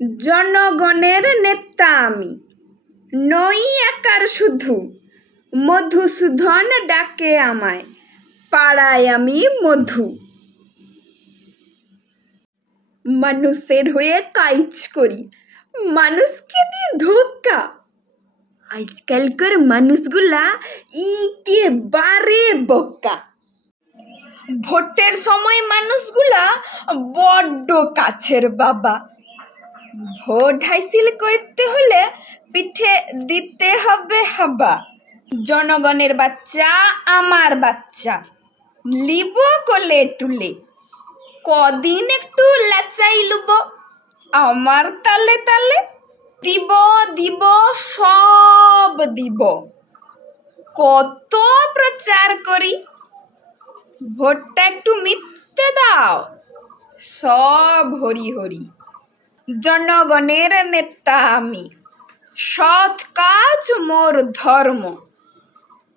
জনগণের নেতা আমি। নই একার শুধু। মধুসূদন ডাকে আমায়, পাড়ায় আমি মধু। মানুষের হয়ে কাজ করি, মানুষকে দিয়ে ধোকা। আজকালকার মানুষগুলা একেবারে বোকা। ভোটের সময় মানুষগুলা বড্ড কাছের বাবা। ভোট হাসিল করতে হলে পিঠে দিতে হবে হাবা। জনগণের বাচ্চা, আমার বাচ্চা। লিব কোলে তুলে। কদিন একটু লাচাই লুব। আমার তালে তালে দিব দিব, সব দিব। কত প্রচার করি। ভোটটা একটু মিটতে দাও। সব হরি হরি। জনগণের নেতা আমি। সৎ কাজ মোর ধর্ম।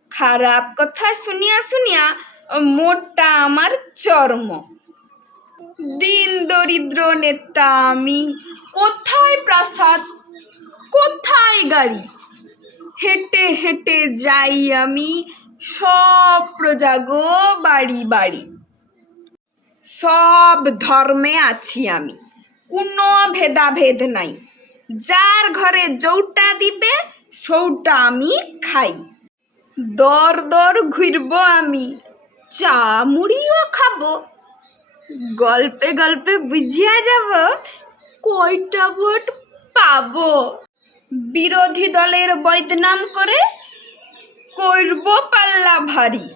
খারাপ কথা শুনিয়া শুনিয়া মোটা আমার চর্ম। দিন দরিদ্র নেতা আমি। কোথায় প্রাসাদ? কোথায় গাড়ি? হেঁটে হেঁটে যাই আমি। সব প্রজাগো বাড়ি বাড়ি। সব ধর্মে আছি আমি। কোনো ভেদাভেদ নাই। যার ঘরে যৌটা দিবে, সৌটা আমি খাই। দর দর ঘুরব আমি, চা মুড়িও খাব। গল্পে গল্পে বুঝিয়া যাব, কয়টা ভোট পাব। বিরোধী দলের বদনাম করে করব পাল্লা ভারী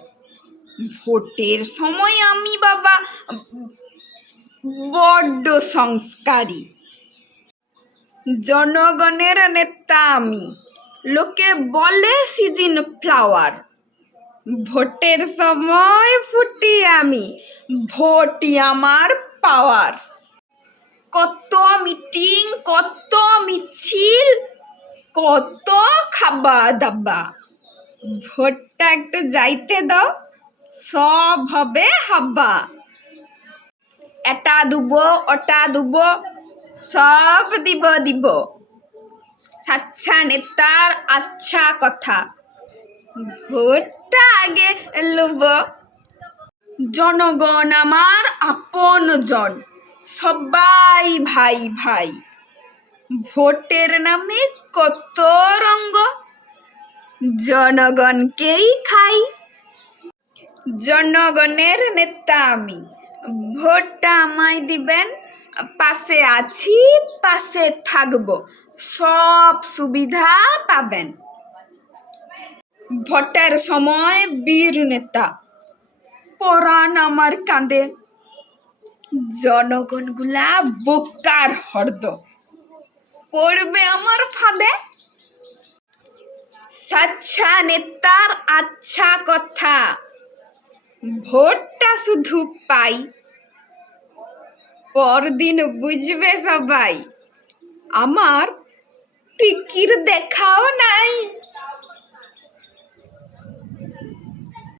ভোটের সময় আমি বাবা বড্ড সংস্কারী। জনগণের নেতা আমি। লোকে বলে সিজন ফ্লাওয়ার। ভোটের সময় ফুটি আমি। ভোটই আমার পাওয়ার। কত মিটিং, কত মিছিল, কত খাবা দাবা ভোটটা একটু যাইতে দাও, সব হবে হাবা। এটা দুব, ওটা দুব, সব দিব দিব। সাচ্ছা নেতার আচ্ছা কথা। ভোটটা আগে লুব। জনগণ আমার আপন জন। সবাই ভাই ভাই। ভোটের নামে কত রঙ্গ? জনগণকেই খাই। জনগণের নেতা আমি। ভোটটা আমায় দিবেন, পাশে আছি, পাশে থাকব। সব সুবিধা পাবেন। ভোটের সময় বীর নেতা, পরাণ আমার কাঁদে জনগণগুলা বোকার হর্দ, পড়বে আমার ফাঁদে। সাচ্ছা নেতার আচ্ছা কথা, ভোটটা শুধু পাই। পরদিন বুঝবে সবাই। আমার টিকির দেখাও নাই।